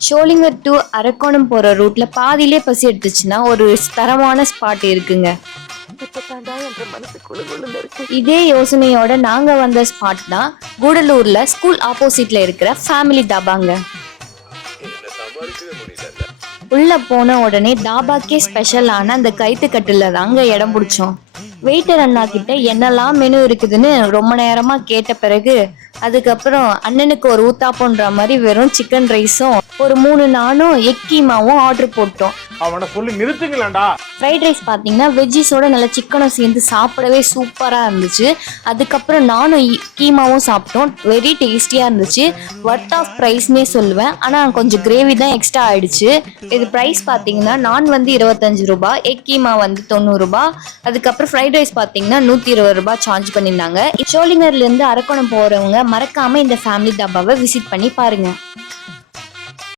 Sholinghur to Arakkonam போகிற ரூட்டில் பாதியிலே பசி எடுத்துச்சுன்னா ஒரு தரமான ஸ்பாட் இருக்குங்க. இதே யோசனையோட நாங்கள் வந்த ஸ்பாட் தான் கூடலூரில் ஸ்கூல் ஆப்போசிட்டில் இருக்கிற ஃபேமிலி தாபாங்க. உள்ள போன உடனே தாபாக்கே ஸ்பெஷலான அந்த கைத்துக்கட்டுல தாங்க இடம் பிடிச்சோம். வெயிட்டர் அண்ணா கிட்ட என்னெல்லாம் மெனு இருக்குதுன்னு ரொம்ப நேரமா கேட்ட பிறகு அதுக்கப்புறம் அண்ணனுக்கு ஒரு ஊத்தாப்போன்ற மாதிரி வெறும் சிக்கன் ரைஸும் ஒரு மூணு நானும் எக் கீமாவும் ஆர்டர் போட்டோம். அவனை சொல்லி நிறுத்துங்களேன்டா. ஃப்ரைட் ரைஸ் பார்த்தீங்கன்னா வெஜ்ஜிஸோட நல்லா சிக்கனும் சேர்ந்து சாப்பிடவே சூப்பராக இருந்துச்சு. அதுக்கப்புறம் நானும் கீமாவும் சாப்பிட்டோம். வெரி டேஸ்டியாக இருந்துச்சு. ஒர்த் ஆஃப் ப்ரைஸ்னே சொல்லுவேன். ஆனால் கொஞ்சம் கிரேவி தான் எக்ஸ்ட்ரா ஆயிடுச்சு. இது ப்ரைஸ் பார்த்தீங்கன்னா நான் வந்து இருபத்தஞ்சு ரூபாய் எக் கீமா வந்து தொண்ணூறுரூபா அதுக்கப்புறம் ஃப்ரைட் ரைஸ் பார்த்தீங்கன்னா நூற்றி இருபது ரூபாய் சார்ஜ் பண்ணியிருந்தாங்க. சோளிங்கர்லேருந்து அரக்கோணம் போகிறவங்க மறக்காமல் இந்த ஃபேமிலி தாபாவை விசிட் பண்ணி பாருங்கள்